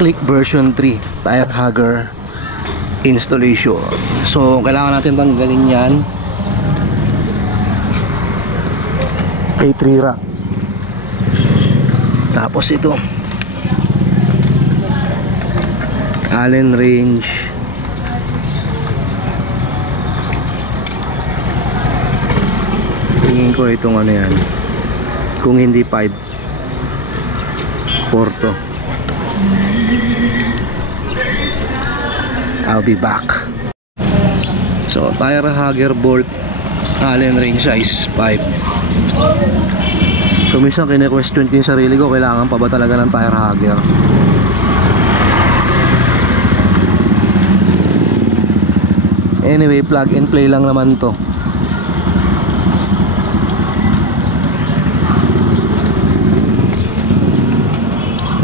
Click version 3 tire hugger installation. So kailangan natin tanggalin yan kay 3 rack. Tapos ito Allen wrench, tingin ko itong ano yan, kung hindi 5 porto. I'll be back. So tire hugger bolt Allen wrench size 5. So minsan kine-question ko yung sarili ko, kailangan pa ba talaga ng tire hugger? Anyway, plug and play lang naman to.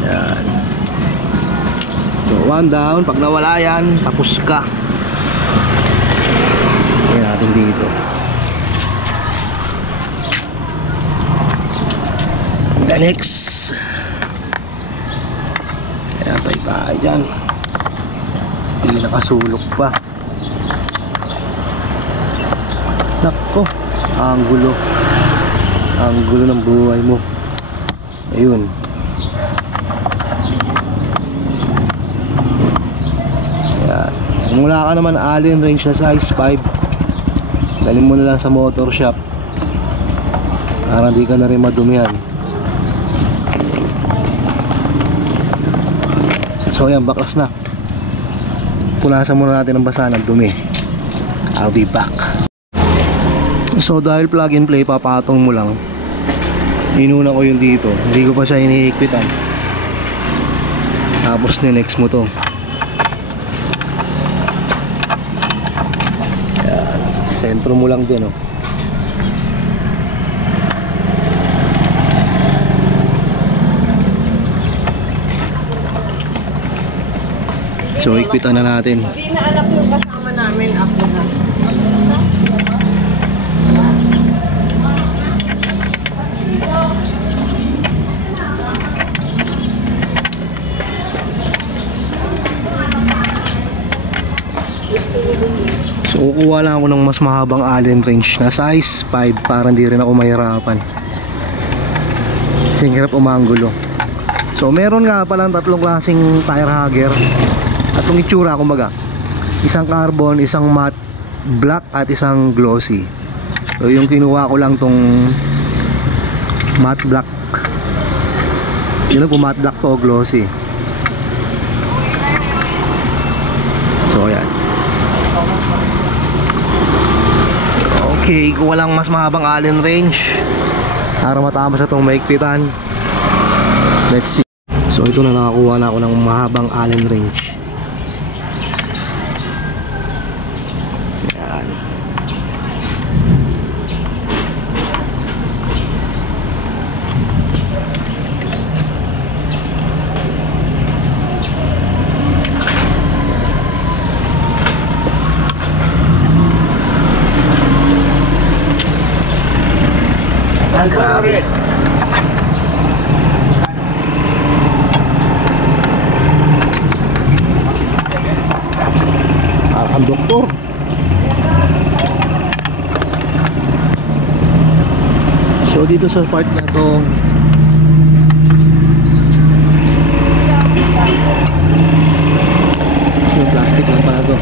Yan. So one down, pag nawala yan, tapos ka. Ayan natin dito. The next, ayan tayo dyan. Hindi nakasulok pa. Nako, anggulo ng buhay mo. Ayun. Ayan. Kung wala ka naman Allen wrench na size 5, dalhin mo na lang sa motor shop para hindi ka na rin madumihan. So ayan, baklas na. Punasan muna natin ang basa ng dumi. I'll be back. So dahil plug and play, papatong mo lang. Inuna ko yung dito, hindi ko pa siya hinihigpitan. Tapos next mo to. Ayan. Sentro mo lang din, oh. So higpitan na natin. Hindi na anak yung kasama namin, ako na. So kukuha lang ako ng mas mahabang Allen wrench na size 5 para hindi rin ako mahirapan. Kasi hirap umanggulo. So meron nga palang tatlong klaseng tire hugger. Tatlong itsura kumbaga. Isang carbon, isang matte black at isang glossy. So yung kinuha ko lang tong matte black. Yun lang kung matte black to o glossy. So ayan. Okay, kung walang mas mahabang Allen wrench para matapos itong maigpitan. Let's see. So ito na, nakakuha na ako ng mahabang Allen wrench. Ayan. Grabe. Ang doktor. So dito sa part na to, yung plastic lang pala to.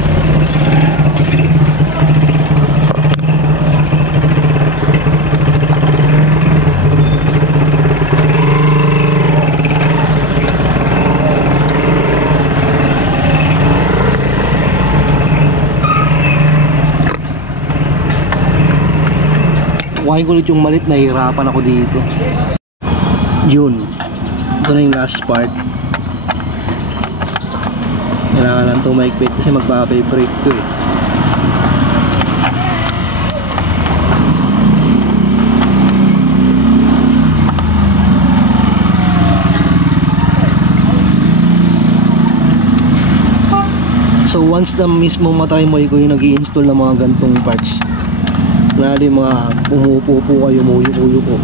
Kuhain ko ulit yung malit, nahihirapan ako dito. Yun. Ito na yung last part. Kailangan lang itong maigpit kasi magpa-vibrate to eh. So once na mismo matry mo, ikaw yung nag-i-install ng mga gantong parts, lalo yung mga umuupo kayo, umuyuko,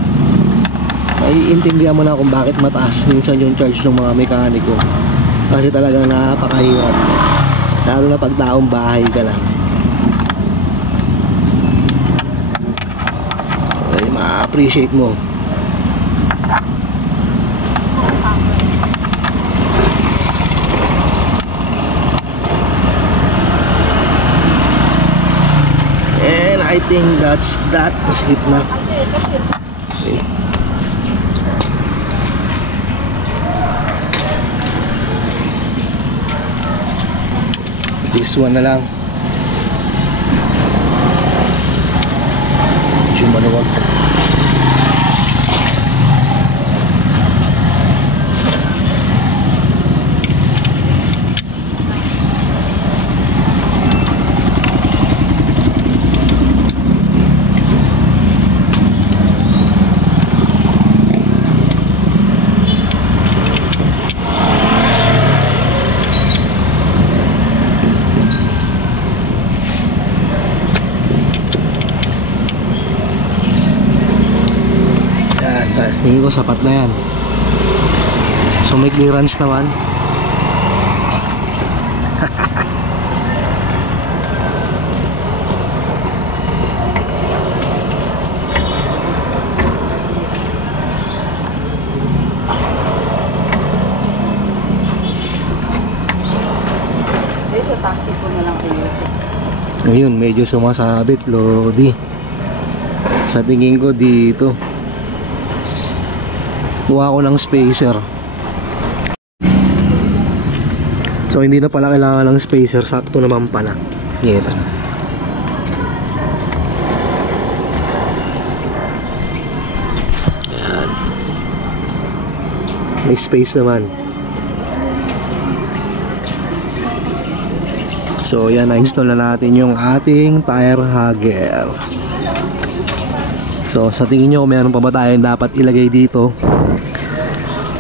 ay intindihan mo na kung bakit mataas minsan yung charge ng mga mekaniko. Kasi talagang napakahirap. Lalo na pag taong bahay ka lang. Ay, ma-appreciate mo. And I think that's that. Masakit na. Okay. This one na lang. Medyo maluwag. Tingin ko sapat na yan. So may clearance naman. Sa taxi ko na lang ayusin. Ngayon medyo sumasabit, Lodi. Sa tingin ko dito kuha ko ng spacer. So hindi na pala kailangan ng spacer, sakto naman pala. Ngeta. Yan. May space naman. So yan, na-install na natin yung ating tire hugger. So sa tingin nyo kung meron pa ba tayong dapat ilagay dito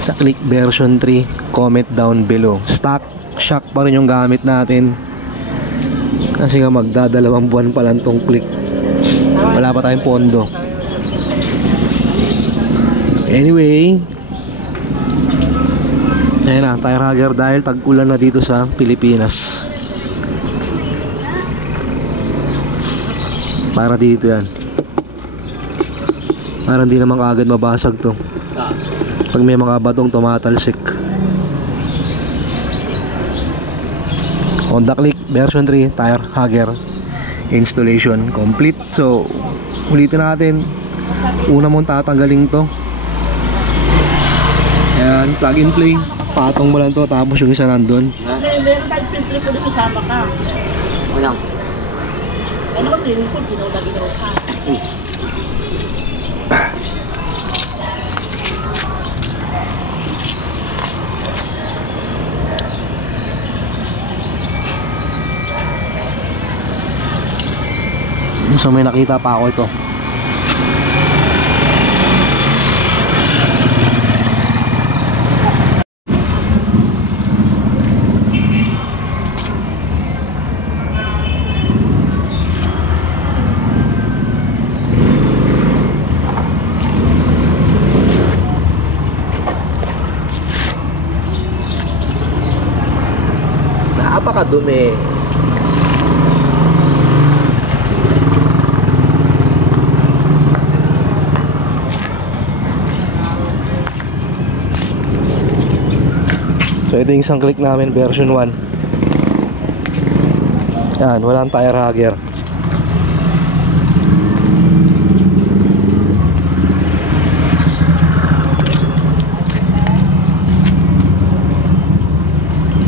sa Click version 3, comment down below. Stock shock pa rin yung gamit natin kasi nga magdadalawang buwan pa lang tong Click. Wala pa tayong pondo. Anyway, ayun na, tire hugger dahil tag-ulan na dito sa Pilipinas. Para dito yan. Para hindi naman kaagad mabasag to pag may mga batong tumatalsik. Honda Click version 3 tire hugger installation complete. So ulitin natin. Una mong tatanggalin to. Ayan, plug and play. Patong mo lang to tapos yung isa nandun. Meron tayong filter ko doon kasama ka. Walang. Ano kasi yung kung ginaw-ginaw ka. So may nakita pa ako ito. Napakadumi. So ito yung isang Click namin version 1. Yan, walang tire hugger.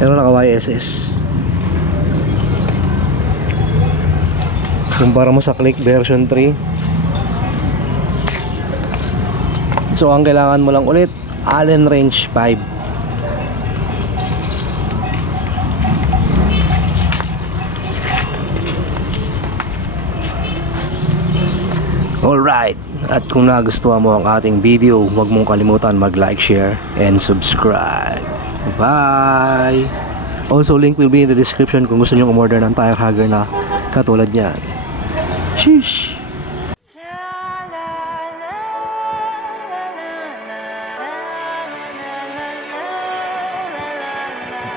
Pero naka YSS. Kumpara mo sa Click version 3. So ang kailangan mo lang ulit Allen wrench 5. Alright, at kung nagustuhan mo ang ating video, huwag mong kalimutan mag-like, share, and subscribe. Bye! Also, link will be in the description kung gusto nyo umorder ng tire hugger na katulad niyan. Sheesh!